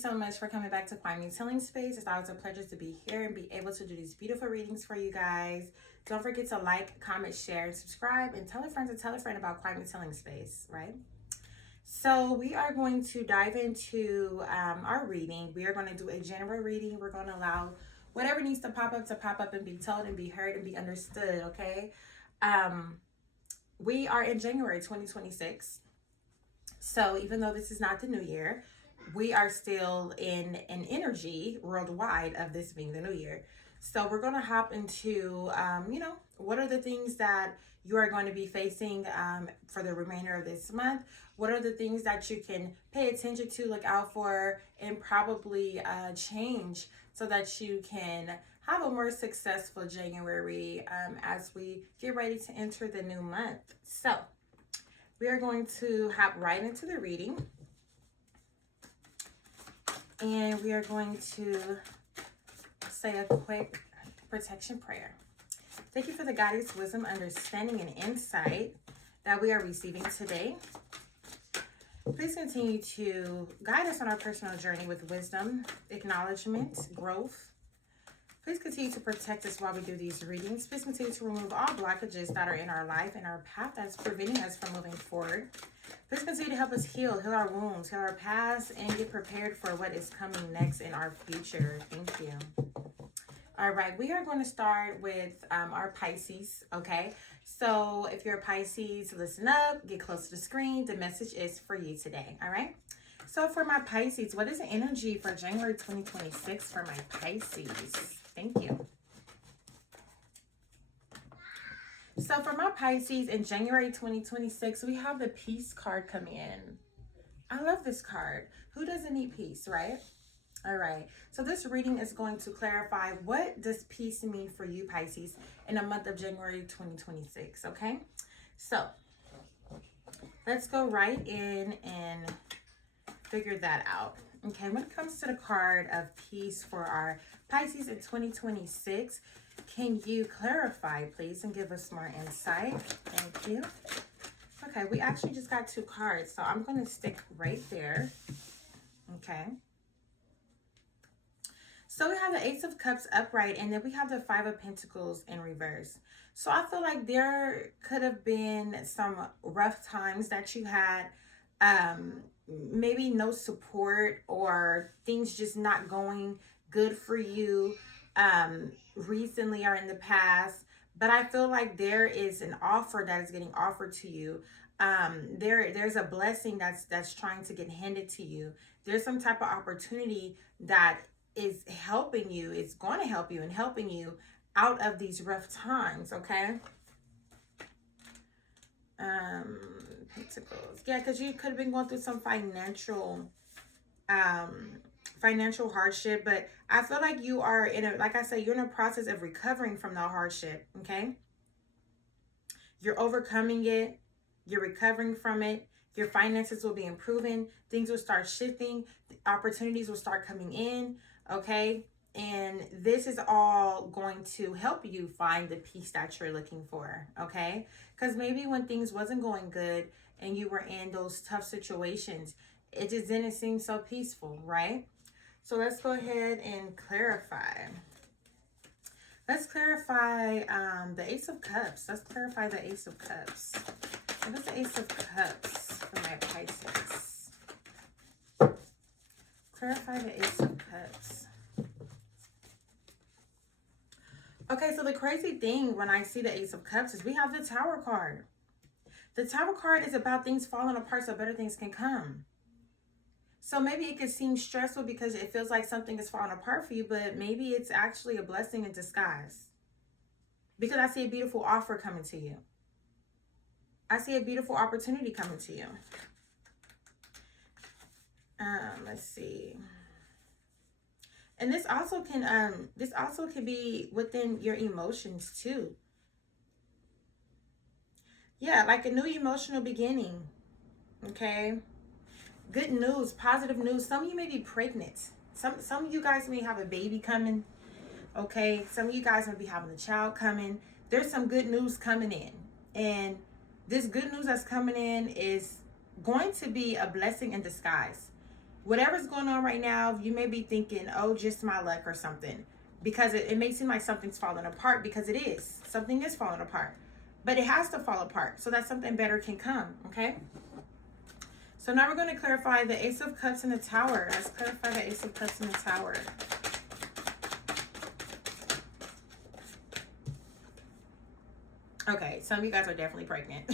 so much for coming back to Quime's Healing Space. It's always a pleasure to be here and be able to do these beautiful readings for you guys. Don't forget to like, comment, share, and subscribe, and tell a friend to tell a friend about Quime's Healing Space, right? So we are going to dive into our reading. We are going to do a general reading. We're going to allow whatever needs to pop up and be told and be heard and be understood, okay? We are in January 2026. So even though this is not the new year, we are still in an energy worldwide of this being the new year. So we're going to hop into, what are the things that you are going to be facing for the remainder of this month? What are the things that you can pay attention to, look out for, and probably change so that you can have a more successful January as we get ready to enter the new month. So we are going to hop right into the reading. And we are going to say a quick protection prayer. Thank you for the guidance, wisdom, understanding, and insight that we are receiving today. Please continue to guide us on our personal journey with wisdom, acknowledgement, growth. Please continue to protect us while we do these readings. Please continue to remove all blockages that are in our life and our path that's preventing us from moving forward. Please continue to help us heal our wounds, heal our past, and get prepared for what is coming next in our future. Thank you. All right, we are going to start with our Pisces, okay? So if you're a Pisces, listen up, get close to the screen. The message is for you today, all right? So for my Pisces, what is the energy for January 2026 for my Pisces? Thank you. So for my Pisces in January 2026, we have the peace card coming in. I love this card. Who doesn't need peace, right? All right. So this reading is going to clarify, what does peace mean for you, Pisces, in the month of January 2026, okay? So let's go right in and figure that out. Okay, when it comes to the card of peace for our Pisces in 2026, can you clarify, please, and give us more insight? Thank you. Okay, we actually just got two cards, so I'm going to stick right there. Okay. So we have the Ace of Cups upright, and then we have the Five of Pentacles in reverse. So I feel like there could have been some rough times that you had, maybe no support or things just not going good for you recently or in the past. But I feel like there is an offer that is getting offered to you. There's a blessing that's trying to get handed to you. There's some type of opportunity that is helping you. It's going to help you and helping you out of these rough times, okay? Pentacles. Yeah, because you could have been going through some financial hardship, but I feel like you are like I said, you're in a process of recovering from the hardship, okay? You're overcoming it. You're recovering from it. Your finances will be improving. Things will start shifting. Opportunities will start coming in, okay? And this is all going to help you find the peace that you're looking for, okay? Because maybe when things wasn't going good and you were in those tough situations, it just didn't seem so peaceful, right? So let's go ahead and clarify. Let's clarify the Ace of Cups. Let's clarify the Ace of Cups. What is the Ace of Cups for my Pisces? Clarify the Ace of Cups. Okay, so the crazy thing when I see the Ace of Cups is we have the Tower card. The Tower card is about things falling apart so better things can come. So maybe it could seem stressful because it feels like something is falling apart for you, but maybe it's actually a blessing in disguise. Because I see a beautiful offer coming to you. I see a beautiful opportunity coming to you. Let's see. And this also can be within your emotions too. Yeah, like a new emotional beginning. Okay. Good news, positive news. Some of you may be pregnant. Some of you guys may have a baby coming. Okay. Some of you guys may be having a child coming. There's some good news coming in. And this good news that's coming in is going to be a blessing in disguise. whatever's going on right now, you may be thinking, oh, just my luck or something, because it may seem like something's falling apart, because it is. Something is falling apart, but it has to fall apart so that something better can come, okay? So now we're going to clarify the Ace of Cups and the Tower. Let's clarify the Ace of Cups and the Tower. Okay, some of you guys are definitely pregnant.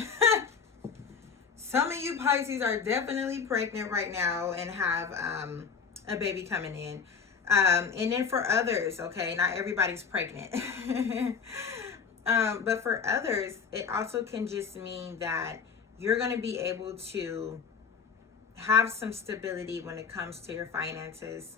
Some of you Pisces are definitely pregnant right now and have a baby coming in. And then for others, okay, not everybody's pregnant. But for others, it also can just mean that you're going to be able to have some stability when it comes to your finances.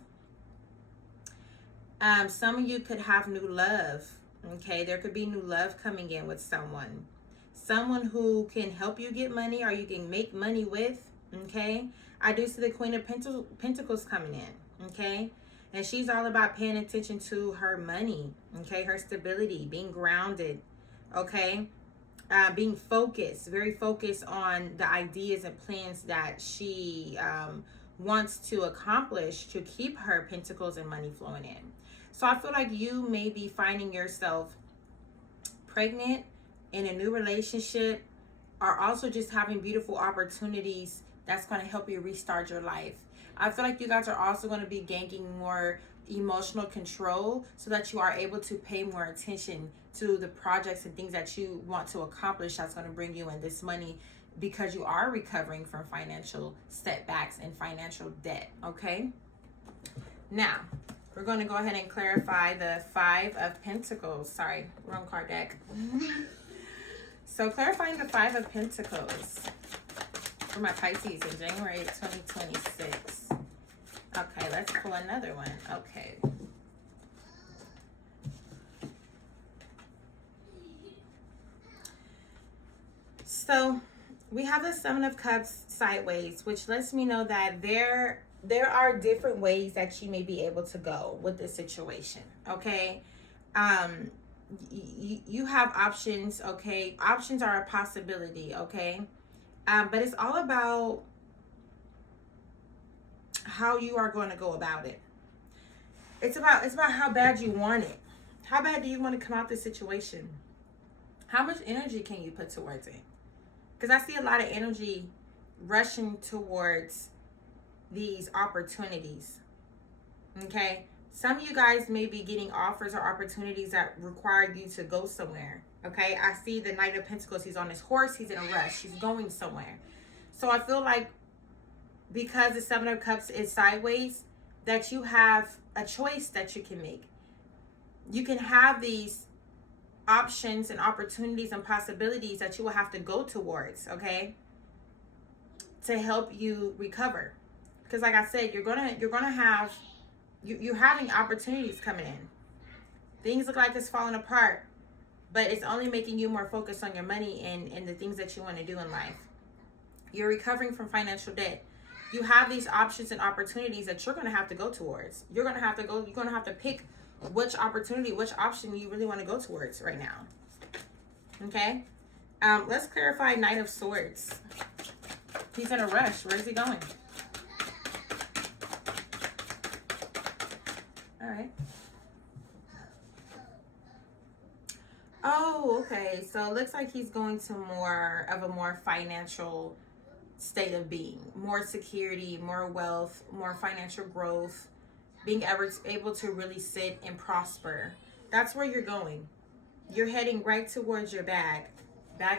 Some of you could have new love. Okay, there could be new love coming in with someone. Someone who can help you get money or you can make money with. Okay, I do see the Queen of Pentacles coming in. Okay, and she's all about paying attention to her money. Okay, her stability, being grounded. Okay, being focused, very focused on the ideas and plans that she wants to accomplish to keep her pentacles and money flowing in. So I feel like you may be finding yourself pregnant, in a new relationship, or also just having beautiful opportunities that's going to help you restart your life. I feel like you guys are also going to be gaining more emotional control so that you are able to pay more attention to the projects and things that you want to accomplish that's going to bring you in this money, because you are recovering from financial setbacks and financial debt, okay? Now, we're going to go ahead and clarify the Five of Pentacles. Sorry, wrong card deck. So clarifying the Five of Pentacles for my Pisces in January 2026. Okay, let's pull another one. Okay. So we have the Seven of Cups sideways, which lets me know that there are different ways that you may be able to go with this situation, okay? You have options, okay? Options are a possibility, okay? But it's all about how you are going to go about it. It's about how bad you want it. How bad do you want to come out this situation? How much energy can you put towards it? Because I see a lot of energy rushing towards these opportunities, okay? Some of you guys may be getting offers or opportunities that require you to go somewhere, okay? I see the Knight of Pentacles. He's on his horse. He's in a rush. He's going somewhere. So I feel like because the Seven of Cups is sideways, that you have a choice that you can make. You can have these options and opportunities and possibilities that you will have to go towards, okay, to help you recover. Because like I said, you're having opportunities coming in. Things look like it's falling apart, but it's only making you more focused on your money and the things that you want to do in life. You're recovering from financial debt. You have these options and opportunities that you're going to have to go towards. You're going to have to pick which opportunity, which option you really want to go towards right now. Okay? Let's clarify Knight of Swords. He's in a rush. Where's he going? All right. Oh, okay. So it looks like he's going to more of a more financial state of being. More security, more wealth, more financial growth. Being able to really sit and prosper. That's where you're going. You're heading right towards your bag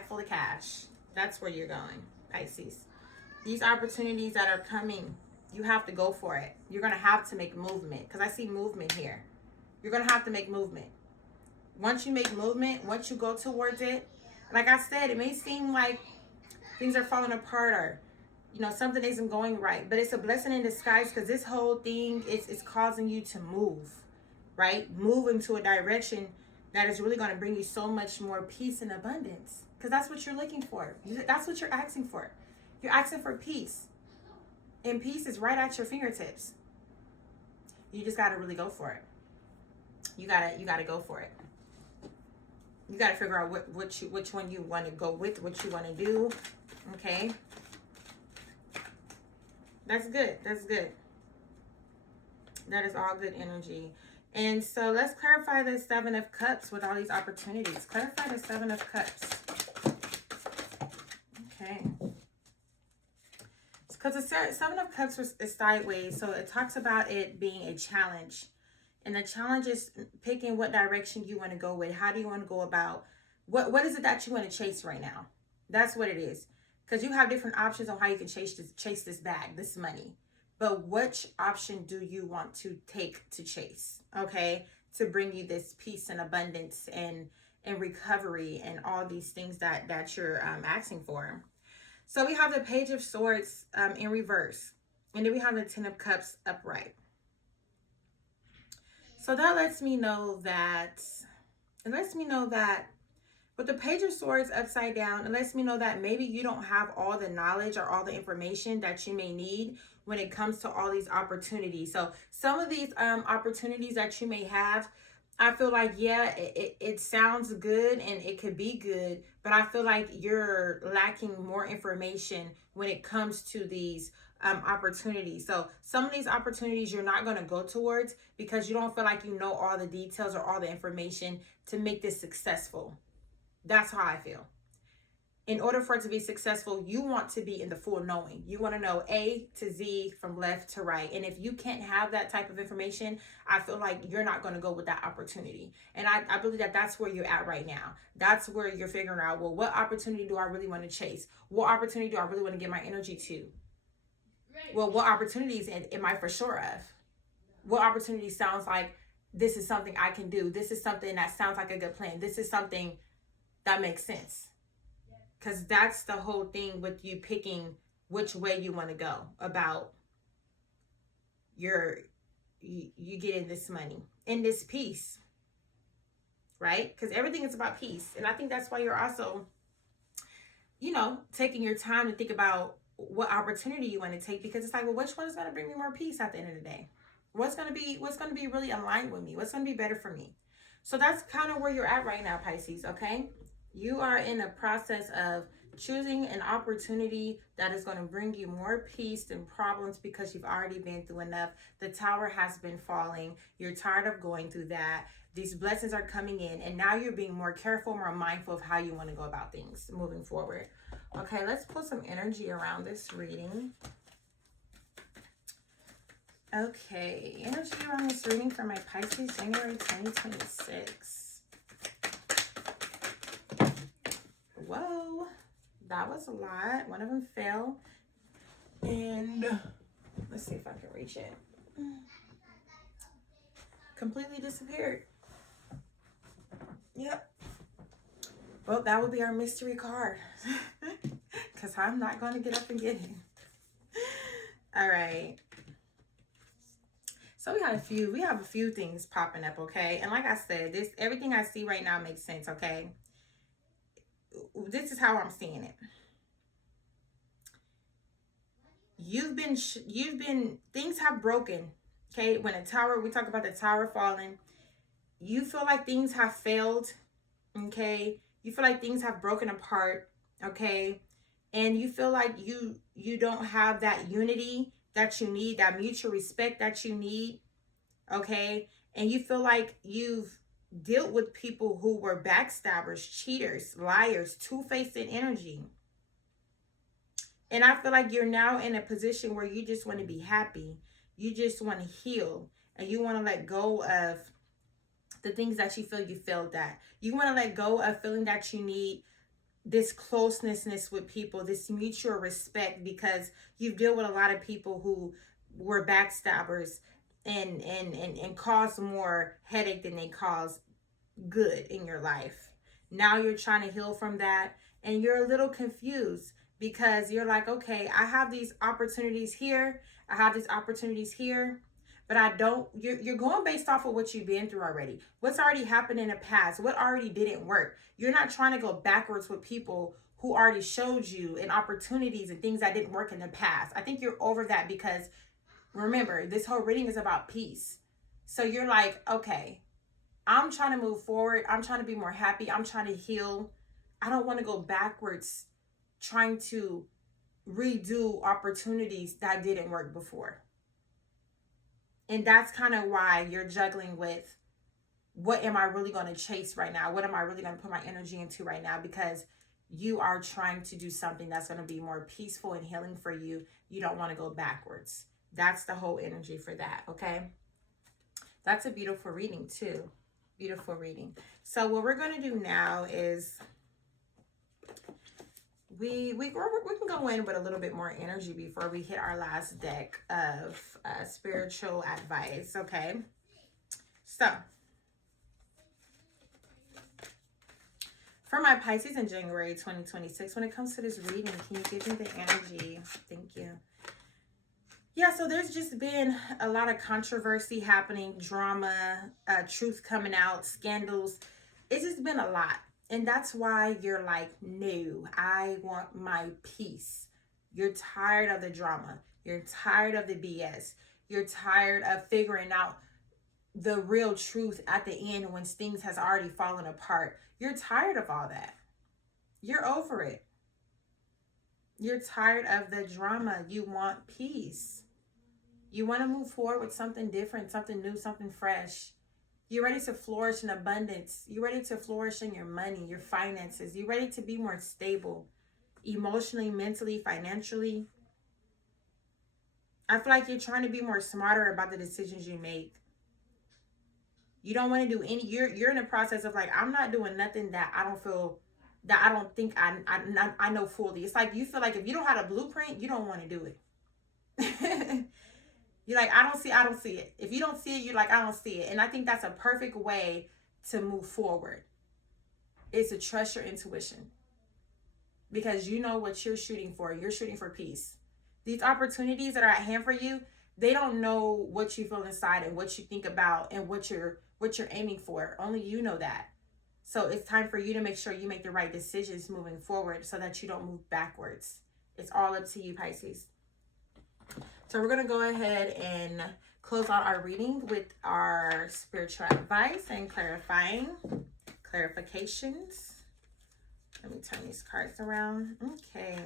full of cash. That's where you're going, Pisces. These opportunities that are coming, you have to go for it. You're going to have to make movement, because I see movement here. You're going to have to make movement. Once you make movement, once you go towards it, like I said, it may seem like things are falling apart or something isn't going right, but it's a blessing in disguise, because this whole thing is causing you to move, right? Move into a direction that is really going to bring you so much more peace and abundance, because that's what you're looking for. That's what you're asking for. You're asking for peace, and peace is right at your fingertips. You just got to really go for it. You gotta go for it. You got to figure out which one you want to go with, what you want to do, okay? That's good. That's good. That is all good energy. And so let's clarify the Seven of Cups with all these opportunities. Clarify the Seven of Cups. Okay. Because the Seven of Cups is sideways, so it talks about it being a challenge. And the challenge is picking what direction you want to go with. How do you want to go about, what is it that you want to chase right now? That's what it is. Because you have different options on how you can chase this bag, this money. But which option do you want to take to chase? Okay? To bring you this peace and abundance and recovery and all these things that you're asking for. So we have the Page of Swords in reverse. And then we have the Ten of Cups upright. So that lets me know that, with the Page of Swords upside down, it lets me know that maybe you don't have all the knowledge or all the information that you may need when it comes to all these opportunities. So some of these opportunities that you may have, I feel like, yeah, it sounds good and it could be good, but I feel like you're lacking more information when it comes to these opportunities. So some of these opportunities you're not going to go towards because you don't feel like you know all the details or all the information to make this successful. That's how I feel. In order for it to be successful, you want to be in the full knowing. You want to know A to Z from left to right. And if you can't have that type of information, I feel like you're not going to go with that opportunity. And I believe that that's where you're at right now. That's where you're figuring out, well, what opportunity do I really want to chase? What opportunity do I really want to give my energy to? Well, what opportunities am I for sure of? What opportunity sounds like this is something I can do? This is something that sounds like a good plan. This is something that makes sense. Because that's the whole thing with you picking which way you want to go about you getting this money and this peace, right? Because everything is about peace. And I think that's why you're also, taking your time to think about what opportunity you want to take, because it's like, well, which one is going to bring me more peace at the end of the day? What's going to be really aligned with me? What's going to be better for me? So that's kind of where you're at right now, Pisces, okay? You are in a process of choosing an opportunity that is going to bring you more peace than problems because you've already been through enough. The tower has been falling. You're tired of going through that. These blessings are coming in, and now you're being more careful, more mindful of how you want to go about things moving forward. Okay, let's put some energy around this reading. Okay, energy around this reading for my Pisces January 2026. Whoa, that was a lot. One of them fell. And let's see if I can reach it. Completely disappeared. Yep. Well, that would be our mystery card. Because I'm not going to get up and get it. All right. So we have a few things popping up, okay? And like I said, everything I see right now makes sense, okay? This is how I'm seeing it. You've been things have broken, okay? When we talk about the tower falling, you feel like things have failed, okay? You feel like things have broken apart, okay? And you feel like you don't have that unity that you need, that mutual respect that you need, okay? And you feel like you've dealt with people who were backstabbers, cheaters, liars, two-faced in energy. And I feel like you're now in a position where you just want to be happy. You just want to heal. And you want to let go of the things that you feel you failed at. You want to let go of feeling that you need this closeness with people, this mutual respect, because you've dealt with a lot of people who were backstabbers and caused more headache than they caused good in your life. Now you're trying to heal from that, and you're a little confused because you're like, okay, I have these opportunities here, I have these opportunities here, but I don't, you're going based off of what you've been through already. What's already happened in the past? What already didn't work? You're not trying to go backwards with people who already showed you and opportunities and things that didn't work in the past. I think you're over that because remember, this whole reading is about peace. So you're like, okay, I'm trying to move forward. I'm trying to be more happy. I'm trying to heal. I don't want to go backwards trying to redo opportunities that didn't work before. And that's kind of why you're juggling with, what am I really going to chase right now? What am I really going to put my energy into right now? Because you are trying to do something that's going to be more peaceful and healing for you. You don't want to go backwards. That's the whole energy for that, okay? That's a beautiful reading too. Beautiful reading. So what we're going to do now is we can go in with a little bit more energy before we hit our last deck of spiritual advice, okay? So for my Pisces in January 2026, when it comes to this reading, can you give me the energy? Thank you. Yeah, so there's just been a lot of controversy happening, drama, truth coming out, scandals. It's just been a lot. And that's why you're like, no, I want my peace. You're tired of the drama. You're tired of the BS. You're tired of figuring out the real truth at the end when things has already fallen apart. You're tired of all that. You're over it. You're tired of the drama. You want peace. You want to move forward with something different, something new, something fresh. You're ready to flourish in abundance. You're ready to flourish in your money, your finances. You're ready to be more stable, emotionally, mentally, financially. I feel like you're trying to be more smarter about the decisions you make. You don't want to do any, you're in a process of like, I'm not doing nothing that I don't think I know fully. It's like you feel like if you don't have a blueprint, you don't want to do it. You're like, I don't see it. If you don't see it, you're like, I don't see it. And I think that's a perfect way to move forward. Is to trust your intuition. Because you know what you're shooting for. You're shooting for peace. These opportunities that are at hand for you, they don't know what you feel inside and what you think about and what you're aiming for. Only you know that. So it's time for you to make sure you make the right decisions moving forward so that you don't move backwards. It's all up to you, Pisces. So we're going to go ahead and close out our reading with our spiritual advice and clarifications. Let me turn these cards around. Okay.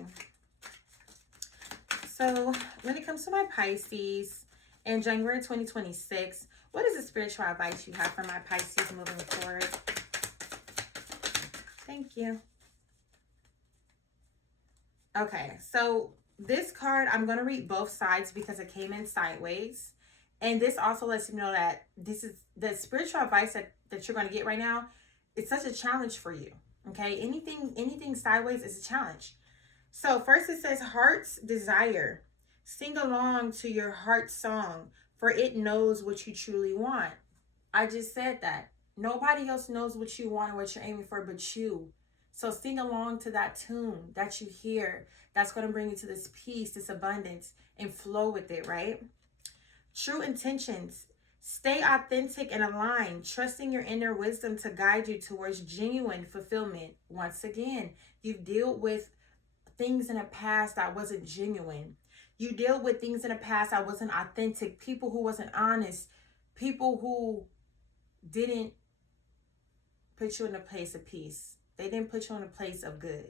So when it comes to my Pisces in January 2026, what is the spiritual advice you have for my Pisces moving forward? Thank you. Okay, so this card, I'm going to read both sides because it came in sideways. And this also lets you know that this is the spiritual advice that you're going to get right now. It's such a challenge for you. Okay, anything sideways is a challenge. So first it says, heart's desire. Sing along to your heart's song, for it knows what you truly want. I just said that. Nobody else knows what you want or what you're aiming for but you. So sing along to that tune that you hear. That's going to bring you to this peace, this abundance, and flow with it, right? True intentions. Stay authentic and aligned, trusting your inner wisdom to guide you towards genuine fulfillment. Once again, you've dealt with things in the past that wasn't genuine. You dealt with things in the past that wasn't authentic, people who wasn't honest, people who didn't put you in a place of peace. They didn't put you in a place of good.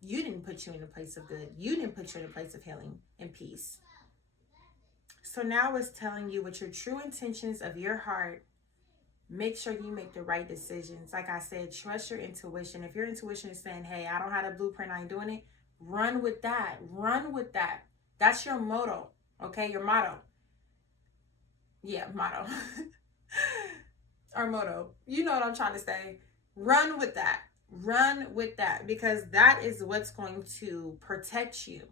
You didn't put you in a place of good. You didn't put you in a place of healing and peace. So now it's telling you with your true intentions of your heart, make sure you make the right decisions. Like I said, trust your intuition. If your intuition is saying, hey, I don't have a blueprint, I ain't doing it, run with that. Run with that. That's your motto. Okay, your motto. Yeah, motto. Our motto. You know what I'm trying to say. Run with that. Run with that, because that is what's going to protect you,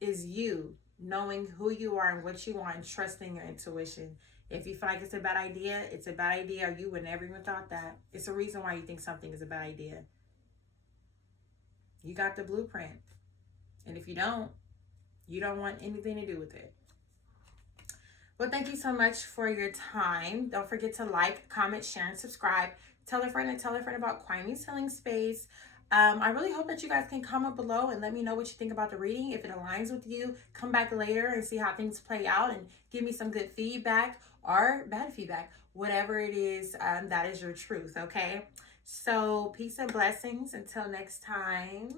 is you knowing who you are and what you want and trusting your intuition. If you feel like it's a bad idea, it's a bad idea, or you would never even thought that. It's a reason why you think something is a bad idea. You got the blueprint. And if you don't want anything to do with it. Well, thank you so much for your time. Don't forget to like, comment, share, and subscribe. Tell a friend and tell a friend about Kwaime's Healing Space. I really hope that you guys can comment below and let me know what you think about the reading. If it aligns with you, come back later and see how things play out and give me some good feedback or bad feedback. Whatever it is, that is your truth, okay? So peace and blessings. Until next time.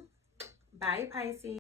Bye, Pisces.